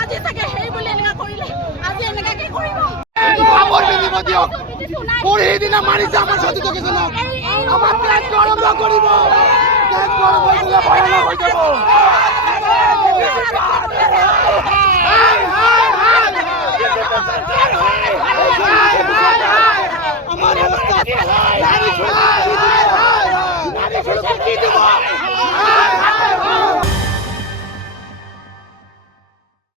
আজি তাকে হেৰি বুলি এনেকা কৰিলে আজি এনেকা কি কৰিব খবৰ মিলিব দিয়ক পঢ়ি দিনা মাৰিছে আমাৰ সতীৰ্থ কেইজনক আমাৰ তেজ গৰম নকৰিব তেজ গৰম হৈ গ'লে ভয়ানক হৈ যাব আমাৰ অৱস্থা নাৰী সুৰক্ষা কি দিব